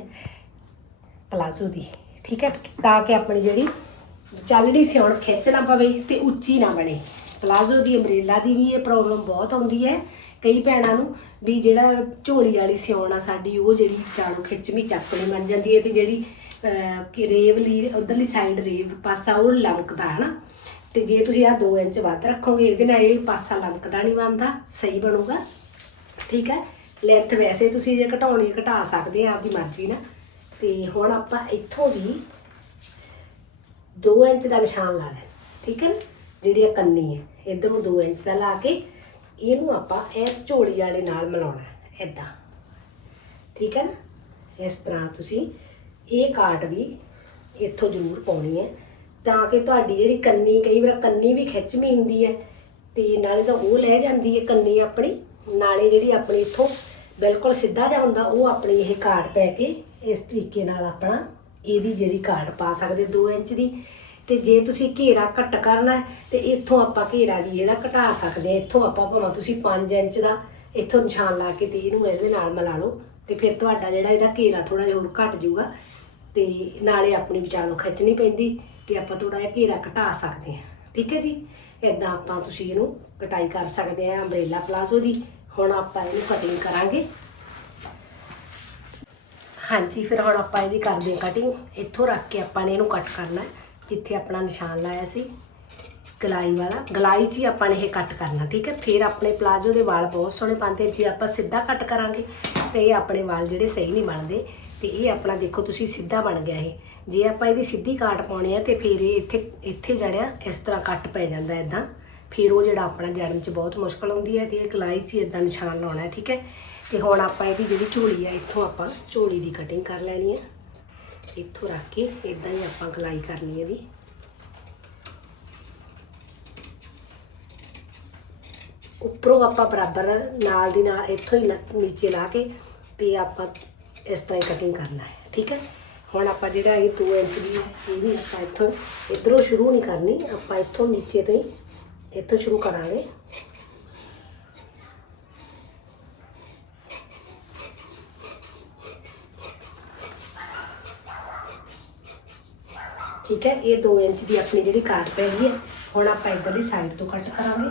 ਪਲਾਜ਼ੋ ਦੀ, ਠੀਕ ਹੈ। ਤਾਂ ਕਿ ਆਪਣੀ ਜਿਹੜੀ ਚੱਲੜੀ ਸਿਉਣ ਖਿੱਚ ਨਾ ਪਵੇ ਤੇ ਉੱਚੀ ਨਾ ਬਣੇ। ਪਲਾਜ਼ੋ ਦੀ ਅੰਬ੍ਰੇਲਾ ਦੀ ਵੀ ਇਹ ਪ੍ਰੋਬਲਮ ਬਹੁਤ ਆਉਂਦੀ ਹੈ। ਕਈ ਭੈਣਾਂ ਨੂੰ ਵੀ ਜਿਹੜਾ ਝੋਲੀ ਵਾਲੀ ਸਿਉਣ ਆ ਸਾਡੀ, ਉਹ ਜਿਹੜੀ ਚਾਲੂ ਖਿੱਚਵੀਂ ਚੱਕਣੀ ਬਣ ਜਾਂਦੀ ਹੈ ਤੇ ਜਿਹੜੀ ਕਿ ਰੇਵ ਲਈ ਉਧਰਲੀ ਸਾਈਡ ਰੇਵ ਪਾਸਾ ਉਹ ਲਮਕਦਾ ਹੈ ਨਾ ਤੇ ਜੇ ਤੁਸੀਂ ਆ 2 ਇੰਚ ਵੱਧ ਰੱਖੋਗੇ, ਇਹਦੇ ਨਾਲ ਇਹ ਪਾਸਾ ਲਮਕਦਾ ਨਹੀਂ ਬਣਦਾ, ਸਹੀ ਬਣੂਗਾ। ਠੀਕ ਹੈ? ਲੈਂਥ ਵੈਸੇ ਤੁਸੀਂ ਜੇ ਘਟਾਉਣੀ, ਘਟਾ ਸਕਦੇ ਆ ਆਪਦੀ ਮਰਜ਼ੀ ਨਾਲ। ਤੇ ਹੁਣ ਆਪਾਂ ਇੱਥੋਂ ਵੀ 2 ਇੰਚ ਦਾ ਨਿਸ਼ਾਨ ਲਾ ਲੈਣਾ ਠੀਕ ਹੈ ਨਾ? ਜਿਹੜੀ ਆ ਕੰਨੀ ਹੈ, ਇਧਰੋਂ 2 ਇੰਚ ਦਾ ਲਾ ਕੇ ਇਹਨੂੰ ਆਪਾਂ ਇਸ ਝੋਲੀ ਵਾਲੇ ਨਾਲ ਮਿਲਾਉਣਾ ਇਦਾਂ ਠੀਕ ਹੈ ਨਾ? ਇਸ ਤਰ੍ਹਾਂ ਤੁਸੀਂ ਇਹ ਕਾਟ ਵੀ ਇੱਥੋਂ ਜ਼ਰੂਰ ਪਾਉਣੀ ਹੈ, ਤਾਂ ਕਿ ਤੁਹਾਡੀ ਜਿਹੜੀ ਕੰਨੀ, ਕਈ ਵਾਰ ਕੰਨੀ ਵੀ ਖਿੱਚਵੀਂ ਹੁੰਦੀ ਹੈ, ਤੇ ਨਾਲੇ ਤਾਂ ਉਹ ਲੈ ਜਾਂਦੀ ਹੈ ਕੰਨੀ ਆਪਣੀ, ਨਾਲੇ ਜਿਹੜੀ ਆਪਣੀ ਇੱਥੋਂ ਬਿਲਕੁਲ ਸਿੱਧਾ ਜਿਹਾ ਹੁੰਦਾ, ਉਹ ਆਪਣੀ ਇਹ ਕਾਟ ਪੈ ਕੇ ਇਸ ਤਰੀਕੇ ਨਾਲ ਆਪਣਾ ਇਹਦੀ ਜਿਹੜੀ ਕਾਟ ਪਾ ਸਕਦੇ 2 ਇੰਚ ਦੀ। ਤੇ ਜੇ ਤੁਸੀਂ ਘੇਰਾ ਘੱਟ ਕਰਨਾ ਹੈ ਤੇ ਇੱਥੋਂ ਆਪਾਂ ਘੇਰਾ ਵੀ ਇਹਦਾ ਘਟਾ ਸਕਦੇ ਹਾਂ। ਇੱਥੋਂ ਆਪਾਂ ਭਾਵੇਂ ਤੁਸੀਂ 5 ਇੰਚ ਦਾ ਇੱਥੋਂ ਨਿਸ਼ਾਨ ਲਾ ਕੇ ਤੇ ਇਹਨੂੰ ਇਹਦੇ ਨਾਲ ਮਿਲਾ ਲਓ ਤੇ ਫਿਰ ਤੁਹਾਡਾ ਜਿਹੜਾ ਇਹਦਾ ਘੇਰਾ ਥੋੜਾ ਜਿਹਾ ਹੋਰ ਘਟ ਜਾਊਗਾ ਤੇ ਨਾਲੇ ਆਪਣੀ ਵਿਚਾਲੋਂ ਖਿੱਚਣੀ ਪੈਂਦੀ ਤੇ ਆਪਾਂ ਥੋੜਾ ਜਿਹਾ ਘੇਰਾ ਘਟਾ ਸਕਦੇ ਹਾਂ। ਠੀਕ ਹੈ ਜੀ? ਇਦਾਂ ਆਪਾਂ ਤੁਸੀਂ ਇਹਨੂੰ ਕਟਾਈ ਕਰ ਸਕਦੇ ਆ ਅੰਬ੍ਰੇਲਾ ਪਲਾਜ਼ੋ ਦੀ। ਹੁਣ ਆਪਾਂ ਇਹਨੂੰ ਕਟਿੰਗ ਕਰਾਂਗੇ। ਹਾਂਜੀ ਫਿਰ ਹੁਣ ਆਪਾਂ ਇਹਦੀ ਕਰਦੇ ਹਾਂ ਕਟਿੰਗ ਇੱਥੋਂ ਰੱਖ ਕੇ ਆਪਾਂ ਨੇ ਇਹਨੂੰ ਕੱਟ ਕਰਨਾ ਹੈ, ਜਿੱਥੇ ਆਪਣਾ ਨਿਸ਼ਾਨ ਲਾਇਆ ਸੀ ਗਲਾਈ ਵਾਲਾ। ਗਲਾਈ 'ਚ ਹੀ ਆਪਾਂ ਨੇ ਇਹ ਕੱਟ ਕਰਨਾ, ਠੀਕ ਹੈ? ਫਿਰ ਆਪਣੇ ਪਲਾਜੋ ਦੇ ਵਾਲ ਬਹੁਤ ਸੋਹਣੇ ਬਣਦੇ ਜੇ ਆਪਾਂ ਸਿੱਧਾ ਕੱਟ ਕਰਾਂਗੇ, ਤੇ ਇਹ ਆਪਣੇ ਵਾਲ ਜਿਹੜੇ ਸਹੀ ਨਹੀਂ ਬਣਦੇ। ਤੇ ਇਹ ਆਪਣਾ ਦੇਖੋ, ਤੁਸੀਂ ਸਿੱਧਾ ਬਣ ਗਿਆ ਇਹ। ਜੇ ਆਪਾਂ ਇਹਦੀ ਸਿੱਧੀ ਕਾਟ ਪਾਉਣੀ ਆ, ਤੇ ਫਿਰ ਇਹ ਇੱਥੇ ਇੱਥੇ ਜੜਿਆ, ਇਸ ਤਰ੍ਹਾਂ ਕੱਟ ਪੈ ਜਾਂਦਾ ਇਦਾਂ ਫਿਰ ਉਹ ਜਿਹੜਾ ਆਪਣਾ ਜੜਨ 'ਚ ਬਹੁਤ ਮੁਸ਼ਕਲ ਆਉਂਦੀ ਹੈ, ਤੇ ਇਹ ਗਲਾਈ 'ਚ ਹੀ ਇਦਾਂ ਨਿਸ਼ਾਨ ਲਾਉਣਾ, ਠੀਕ ਹੈ? ਤੇ ਹੁਣ ਆਪਾਂ ਇਹਦੀ ਜਿਹੜੀ ਝੋਲੀ ਆ, ਇੱਥੋਂ ਆਪਾਂ ਝੋਲੀ ਦੀ ਕਟਿੰਗ ਕਰ ਲੈਣੀ ਹੈ। ਇੱਥੋਂ ਰੱਖ ਕੇ ਇਦਾਂ ਹੀ ਆਪਾਂ ਗਲਾਈ ਕਰਨੀ ਹੈ ਇਹਦੀ। ਉੱਪਰੋਂ ਆਪਾਂ ਬਰਾਬਰ ਨਾਲ ਦੀ ਨਾਲ ਇੱਥੋਂ ਹੀ ਨ- ਨੀਚੇ ਲਾ ਕੇ ਤੇ ਆਪਾਂ ਇਸ ਤਰ੍ਹਾਂ ਹੀ ਕਟਿੰਗ ਕਰਨਾ ਹੈ, ਠੀਕ ਹੈ? ਹੁਣ ਆਪਾਂ ਜਿਹੜਾ ਇਹ 2 ਇੰਚ ਦੀ ਹੈ, ਇਹ ਵੀ ਆਪਾਂ ਇੱਥੋਂ ਇਧਰੋਂ ਸ਼ੁਰੂ ਨਹੀਂ ਕਰਨੀ, ਆਪਾਂ ਇੱਥੋਂ ਨੀਚੇ ਤੋਂ ਹੀ ਇੱਥੋਂ ਸ਼ੁਰੂ ਕਰਾਂਗੇ। ਠੀਕ ਹੈ ਇਹ 2 ਇੰਚ ਦੀ ਆਪਣੀ ਜਿਹੜੀ ਕਾਟ ਪੈ ਗਈ ਹੈ ਹੁਣ ਆਪਾਂ ਇਧਰਲੀ ਸਾਈਡ ਤੋਂ ਕੱਟ ਕਰਾਂਗੇ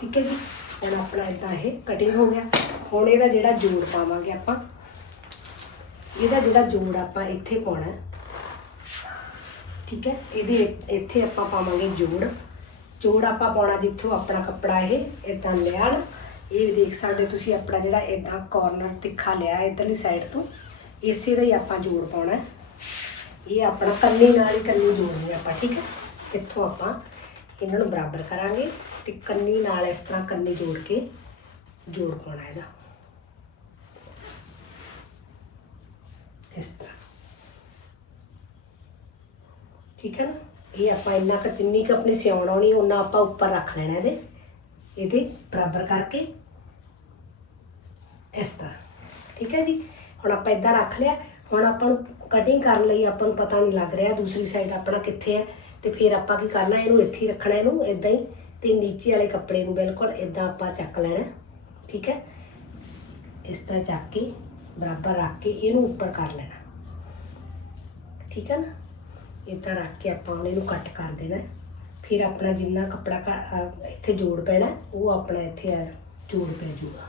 ਠੀਕ ਹੈ ਜੀ ਹੁਣ ਆਪਣਾ ਇਦਾਂ ਇਹ ਕਟਿੰਗ ਹੋ ਗਿਆ ਹੁਣ ਇਹਦਾ ਜਿਹੜਾ ਜੋੜ ਪਾਵਾਂਗੇ ਆਪਾਂ ਇਹਦਾ ਜਿਹੜਾ ਜੋੜ ਆਪਾਂ ਇੱਥੇ ਪਾਉਣਾ ਠੀਕ ਹੈ, ਇਹਦੇ ਇ- ਇੱਥੇ ਆਪਾਂ ਪਾਵਾਂਗੇ ਜੋੜ। ਜੋੜ ਆਪਾਂ ਪਾਉਣਾ ਜਿੱਥੋਂ ਆਪਣਾ ਕੱਪੜਾ ਇਹ ਇਦਾਂ ਲਿਆ ਇਹ ਵੀ ਦੇਖ ਸਕਦੇ ਤੁਸੀਂ ਆਪਣਾ ਜਿਹੜਾ ਇਦਾਂ ਕਾਰਨਰ ਤਿੱਖਾ ਲਿਆ ਇਧਰਲੀ ਸਾਈਡ ਤੋਂ, ਇਸੇ ਦਾ ਹੀ ਆਪਾਂ ਜੋੜ ਪਾਉਣਾ ਇਹ ਆਪਣਾ ਕੰਨੀ ਨਾਲ ਹੀ ਕੰਨੀ ਜੋੜਨੀ ਆਪਾਂ, ਠੀਕ ਹੈ। ਇੱਥੋਂ ਆਪਾਂ ਇਹਨਾਂ ਨੂੰ ਬਰਾਬਰ ਕਰਾਂਗੇ ਤੇ ਕੰਨੀ ਨਾਲ ਇਸ ਤਰ੍ਹਾਂ ਕੰਨੀ ਜੋੜ ਕੇ ਜੋੜ ਪਾਉਣਾ ਇਹਦਾ। ਇਸ ਤਰ੍ਹਾਂ ਠੀਕ ਹੈ ਨਾ? ਇਹ ਆਪਾਂ ਇੰਨਾ ਕੁ ਜਿੰਨੀ ਕੁ ਆਪਣੀ ਸਿਉਣ ਆਉਣੀ ਉਹਨਾਂ ਆਪਾਂ ਉੱਪਰ ਰੱਖ ਲੈਣਾ ਇਹਦੇ। ਇਹਦੇ ਬਰਾਬਰ ਕਰਕੇ। ਇਸ ਤਰ੍ਹਾਂ। ਠੀਕ ਹੈ ਜੀ? ਹੁਣ ਆਪਾਂ ਇਦਾਂ ਰੱਖ ਲਿਆ। ਹੁਣ ਆਪਾਂ ਨੂੰ ਕਟਿੰਗ ਕਰਨ ਲਈ ਆਪਾਂ ਨੂੰ ਪਤਾ ਨਹੀਂ ਲੱਗ ਰਿਹਾ ਦੂਸਰੀ ਸਾਈਡ ਆਪਣਾ ਕਿੱਥੇ ਹੈ। ਤੇ ਫਿਰ ਆਪਾਂ ਕੀ ਕਰਨਾ, ਇਹਨੂੰ ਇੱਥੇ ਹੀ ਰੱਖਣਾ ਇਹਨੂੰ ਇਦਾਂ ਹੀ। ਤੇ ਨੀਚੇ ਵਾਲੇ ਕੱਪੜੇ ਨੂੰ ਬਿਲਕੁਲ ਇਦਾਂ ਆਪਾਂ ਚੱਕ ਲੈਣਾ। ਠੀਕ ਹੈ? ਇਸ ਤਰ੍ਹਾਂ ਚੱਕ ਕੇ ਬਰਾਬਰ ਰੱਖ ਕੇ ਇਹਨੂੰ ਉੱਪਰ ਕਰ ਲੈਣਾ। ਠੀਕ ਹੈ ਨਾ? ਇਦਾਂ ਰੱਖ ਕੇ ਆਪਾਂ ਹੁਣ ਇਹਨੂੰ ਕੱਟ ਕਰ ਦੇਣਾ। ਫਿਰ ਆਪਣਾ ਜਿੰਨਾ ਕੱਪੜਾ ਘ- ਇੱਥੇ ਜੋੜ ਪੈਣਾ, ਉਹ ਆਪਣਾ ਇੱਥੇ ਜੋੜ ਪੈ ਜੂਗਾ।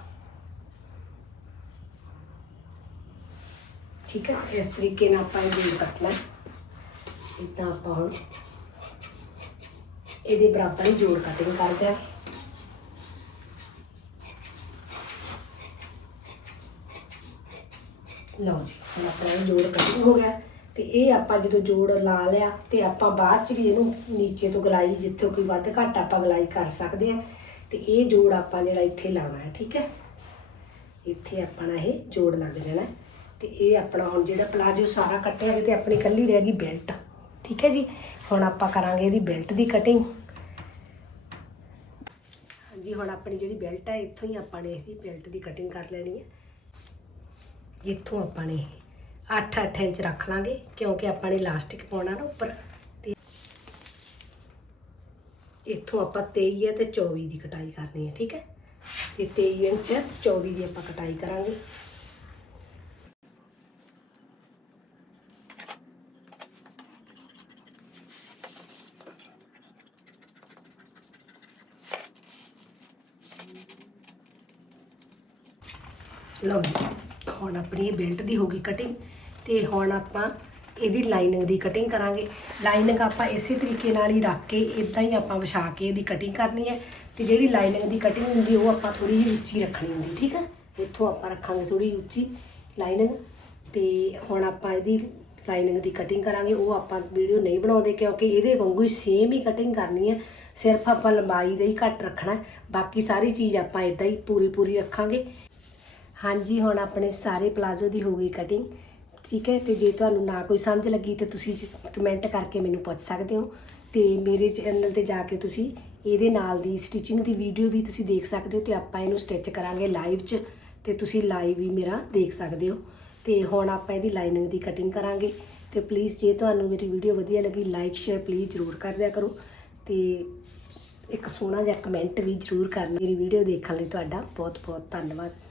ਠੀਕ ਹੈ ਇਸ ਤਰੀਕੇ ਨਾਲ ਆਪਾਂ ਇਹ ਜੋੜ ਕੱਟਣਾ ਇਦਾਂ ਆਪਾਂ ਹੁਣ ਇਹਦੇ ਬਰਾਬਰ ਹੀ ਜੋੜ ਕਟਿੰਗ ਕਰ ਦਿਆਂ ਲਓ ਜੀ, ਹੁਣ ਆਪਣਾ ਇਹ ਜੋੜ ਕਟਿੰਗ ਹੋ ਗਿਆ ਤੇ ਇਹ ਆਪਾਂ ਜਦੋਂ ਜੋੜ ਲਾ ਲਿਆ ਤੇ ਆਪਾਂ ਬਾਅਦ ਚ ਵੀ ਇਹਨੂੰ ਨੀਚੇ ਤੋਂ ਗਲਾਈ, ਜਿੱਥੇ ਕੋਈ ਵੱਧ ਘੱਟ ਆਪਾਂ ਗਲਾਈ ਕਰ ਸਕਦੇ ਆ ਤੇ ਇਹ ਜੋੜ ਆਪਾਂ ਜਿਹੜਾ ਇੱਥੇ ਲਾਉਣਾ ਹੈ, ਠੀਕ ਹੈ? ਇੱਥੇ ਆਪਣਾ ਇਹ ਜੋੜ ਲੱਗ ਜਾਣਾ ਹੈ। ਤੇ ਇਹ ਆਪਣਾ ਹੁਣ ਜਿਹੜਾ ਪਲਾਜੋ ਸਾਰਾ ਕੱਟਿਆ ਤੇ ਆਪਣੀ ਕੱਲੀ ਰਹਿ ਗਈ ਬੈਲਟ, ਠੀਕ ਹੈ ਜੀ? ਹੁਣ ਆਪਾਂ ਕਰਾਂਗੇ ਇਹਦੀ ਬੈਲਟ ਦੀ ਕਟਿੰਗ ਹਾਂਜੀ, ਹੁਣ ਆਪਣੀ ਜਿਹੜੀ ਬੈਲਟ ਹੈ, ਇੱਥੋਂ ਹੀ ਆਪਾਂ ਨੇ ਇਹਦੀ ਬੈਲਟ ਦੀ ਕਟਿੰਗ ਕਰ ਲੈਣੀ ਹੈ। ਇੱਥੋਂ ਆਪਾਂ ਨੇ 8-8 ਇੰਚ ਰੱਖ ਲਾਂਗੇ, ਕਿਉਂਕਿ ਆਪਾਂ ਨੇ ਇਲਾਸਟਿਕ ਪਾਉਣਾ ਨਾ ਉੱਪਰ। ਤੇ ਇੱਥੋਂ ਆਪਾਂ 23 ਹੈ ਤੇ 24 ਦੀ ਕਟਾਈ ਕਰਨੀ ਹੈ, ਠੀਕ ਹੈ? ਜੇ 23 ਇੰਚ ਹੈ ਤੇ 24 ਦੀ ਆਪਾਂ ਕਟਾਈ ਕਰਾਂਗੇ। ਲਓ ਜੀ। ਹੁਣ ਆਪਣੀ ਇਹ ਬੈਲਟ ਦੀ ਹੋ ਗਈ ਕਟਿੰਗ ਤੇ ਹੁਣ ਆਪਾਂ ਇਹਦੀ ਲਾਈਨਿੰਗ ਦੀ ਕਟਿੰਗ ਕਰਾਂਗੇ। ਲਾਈਨਿੰਗ ਆਪਾਂ ਇਸੇ ਤਰੀਕੇ ਨਾਲ ਹੀ ਰੱਖ ਕੇ ਇਦਾਂ ਹੀ ਆਪਾਂ ਵਿਛਾ ਕੇ ਇਹਦੀ ਕਟਿੰਗ ਕਰਨੀ ਹੈ ਤੇ ਜਿਹੜੀ ਲਾਈਨਿੰਗ ਦੀ ਕਟਿੰਗ ਹੁੰਦੀ ਉਹ ਆਪਾਂ ਥੋੜੀ ਜਿਹੀ ਉੱਚੀ ਰੱਖਣੀ ਹੁੰਦੀ, ਠੀਕ ਹੈ? ਇੱਥੋਂ ਆਪਾਂ ਰੱਖਾਂਗੇ ਥੋੜੀ ਉੱਚੀ ਲਾਈਨਿੰਗ ਤੇ ਹੁਣ ਆਪਾਂ ਇਹਦੀ ਲਾਈਨਿੰਗ ਦੀ ਕਟਿੰਗ ਕਰਾਂਗੇ। ਉਹ ਆਪਾਂ ਵੀਡੀਓ ਨਹੀਂ ਬਣਾਉਂਦੇ ਕਿਉਂਕਿ ਇਹਦੇ ਵਾਂਗੂ ਹੀ ਸੇਮ ਹੀ ਕਟਿੰਗ ਕਰਨੀ ਹੈ। ਸਿਰਫ ਆਪਾਂ ਲੰਬਾਈ ਦਾ ਹੀ ਘੱਟ ਰੱਖਣਾ ਬਾਕੀ ਸਾਰੀ ਚੀਜ਼ ਆਪਾਂ ਇਦਾਂ ਹੀ ਪੂਰੀ ਪੂਰੀ ਰੱਖਾਂਗੇ। ਹਾਂਜੀ, ਹੁਣ ਆਪਣੇ ਸਾਰੇ ਪਲਾਜ਼ੋ ਦੀ ਹੋ ਗਈ ਕਟਿੰਗ ਠੀਕ ਹੈ? ਤੇ ਜੇ ਤੁਹਾਨੂੰ ਨਾ ਕੋਈ ਸਮਝ ਲੱਗੀ ਤੇ ਤੁਸੀਂ ਕਮੈਂਟ ਕਰਕੇ ਮੈਨੂੰ ਪੁੱਛ ਸਕਦੇ ਹੋ। ਤੇ ਮੇਰੇ ਚੈਨਲ ਤੇ ਜਾ ਕੇ ਤੁਸੀਂ ਇਹਦੇ ਨਾਲ ਦੀ ਸਟਿਚਿੰਗ ਦੀ ਵੀਡੀਓ ਵੀ ਤੁਸੀਂ ਦੇਖ ਸਕਦੇ ਹੋ ਤੇ ਆਪਾਂ ਇਹਨੂੰ ਸਟਿਚ ਕਰਾਂਗੇ ਲਾਈਵ 'ਚ ਤੇ ਤੁਸੀਂ ਲਾਈਵ ਵੀ ਮੇਰਾ ਦੇਖ ਸਕਦੇ ਹੋ। ਤੇ ਹੁਣ ਆਪਾਂ ਇਹਦੀ ਲਾਈਨਿੰਗ ਦੀ ਕਟਿੰਗ ਕਰਾਂਗੇ ਤੇ ਪਲੀਜ਼ ਜੇ ਤੁਹਾਨੂੰ ਮੇਰੀ ਵੀਡੀਓ ਵਧੀਆ ਲੱਗੀ ਲਾਈਕ ਸ਼ੇਅਰ ਪਲੀਜ਼ ਜ਼ਰੂਰ ਕਰ ਦਿਆ ਕਰੋ। ਤੇ ਇੱਕ ਸੋਹਣਾ ਜਿਹਾ ਕਮੈਂਟ ਵੀ ਜ਼ਰੂਰ ਕਰਨਾ। ਮੇਰੀ ਵੀਡੀਓ ਦੇਖਣ ਲਈ ਤੁਹਾਡਾ ਬਹੁਤ ਬਹੁਤ ਧੰਨਵਾਦ।